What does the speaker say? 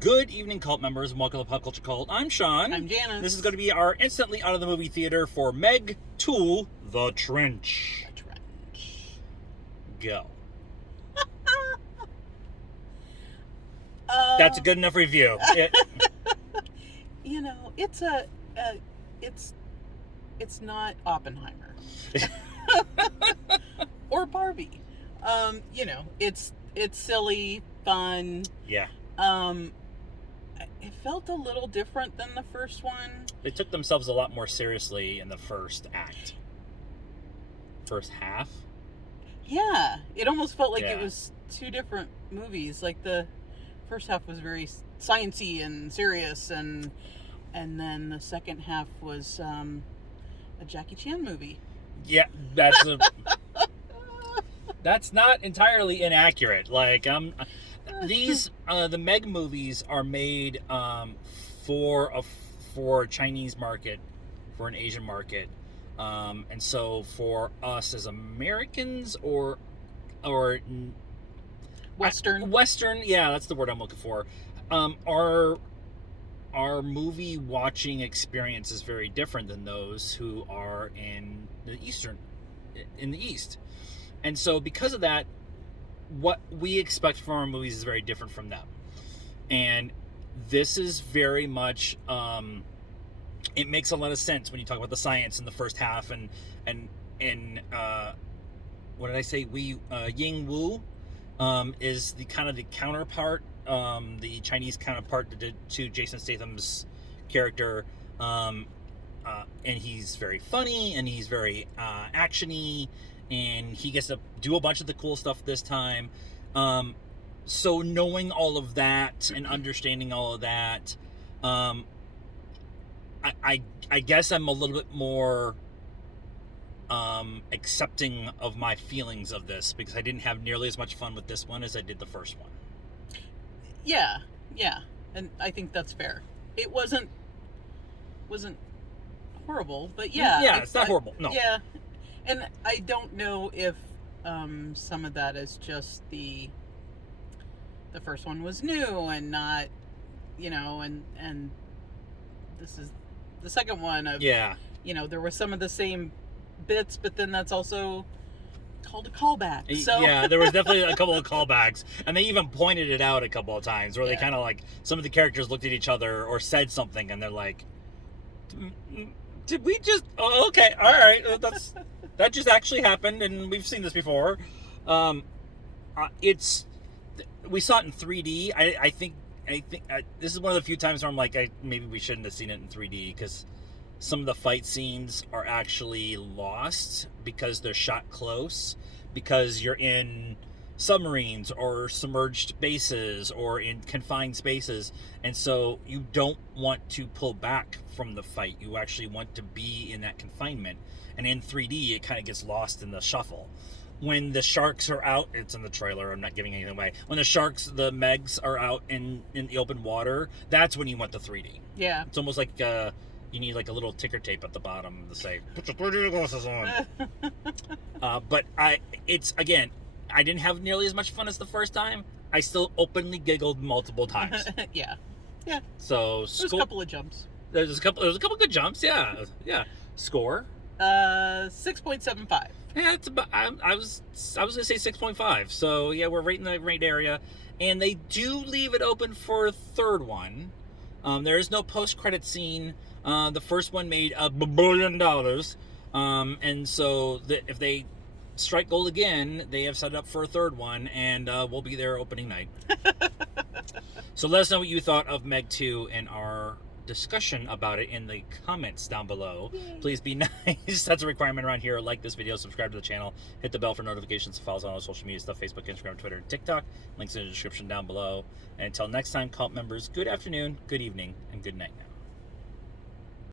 Good evening, cult members, and welcome to Pop Culture Cult. I'm Sean. I'm Janice. This is going to be our instantly out of the movie theater for Meg 2, The Trench. The Trench. Go. That's a good enough review. You know, it's not Oppenheimer or Barbie. You know, it's silly, fun. Yeah. It felt a little different than the first one. They took themselves a lot more seriously in the first act. First half? Yeah, it almost felt like Yeah. it was two different movies. Like the first half was very sciencey and serious, and then the second half was a Jackie Chan movie. Yeah, that's not entirely inaccurate. Like, these the Meg movies are made for a Chinese market, for an Asian market, and so for us as Americans or Western. Yeah, that's the word I'm looking for. Our movie watching experience is very different than those who are in the East. And so because of that, what we expect from our movies is very different from them. And this is very much it makes a lot of sense when you talk about the science in the first half and what did I say? Ying Wu is the kind of the counterpart, the Chinese counterpart to Jason Statham's character, and he's very funny and he's very actiony, and he gets to do a bunch of the cool stuff this time. So knowing all of that and understanding all of that, I guess I'm a little bit more accepting of my feelings of this, because I didn't have nearly as much fun with this one as I did the first one. Yeah, and I think that's fair. It wasn't horrible, but yeah, it's not horrible. No. Yeah, and I don't know if some of that is just the first one was new and not, you know, and this is the second one of, Yeah. you know, there were some of the same bits, but then that's also called a callback. So yeah, there was definitely a couple of callbacks, and they even pointed it out a couple of times where they kind of like, some of the characters looked at each other or said something and they're like, did we just, oh, okay, all right, that just actually happened and we've seen this before. We saw it in 3D. I think this is one of the few times where I'm like, maybe we shouldn't have seen it in 3D, because some of the fight scenes are actually lost because they're shot close, because you're in submarines or submerged bases or in confined spaces, and so you don't want to pull back from the fight. You actually want to be in that confinement, and in 3D it kind of gets lost in the shuffle. When the sharks are out, it's in the trailer, I'm not giving anything away. When the Megs are out in the open water, that's when you want the 3D. Yeah. It's almost like you need like a little ticker tape at the bottom to say, put your 3D glasses on. But again, I didn't have nearly as much fun as the first time. I still openly giggled multiple times. Yeah. So There's a couple of jumps. There was a couple good jumps. Yeah. Score. 6.75. Yeah, it's about. I was gonna say 6.5. So yeah, we're right in the right area, and they do leave it open for a third one. There is no post-credit scene. The first one made $1 billion, and so if they strike gold again, they have set it up for a third one, and we'll be there opening night. So let us know what you thought of Meg 2 and our discussion about it in the comments down below. Yay. Please be nice. That's a requirement around here. Like this video, subscribe to the channel, hit the bell for notifications, follow us on all social media stuff, Facebook, Instagram, Twitter, and TikTok. Links in the description down below. And until next time, cult members, good afternoon, good evening, and good night now.